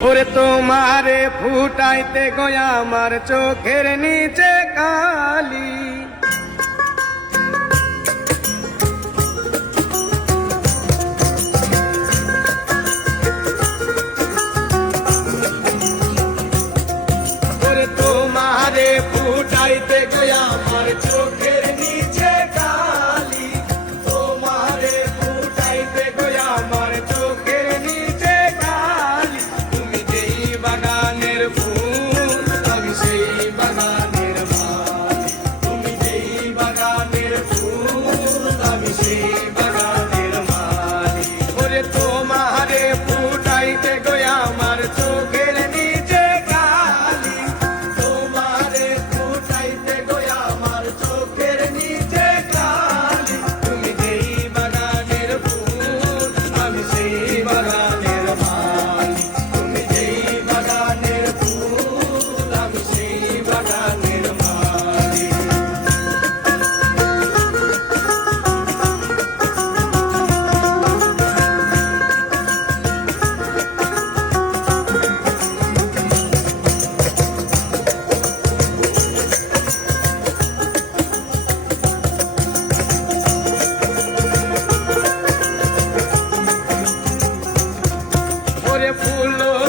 ওরে তোমারে ফুটাইতে গয়া আমার চোখের নিচে কান। Deus. I'm ore phulo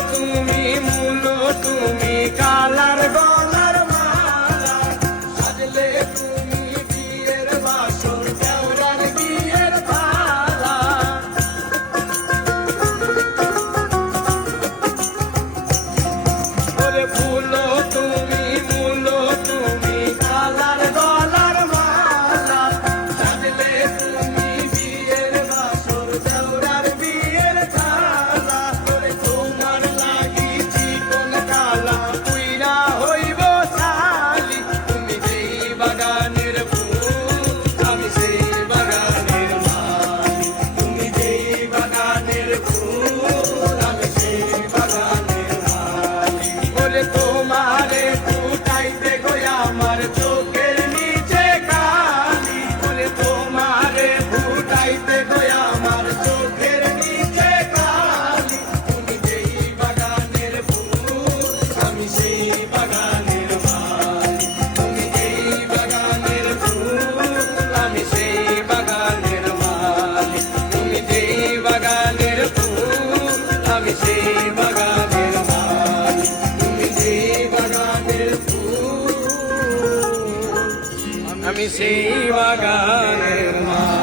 আমি সেই বাগানের মা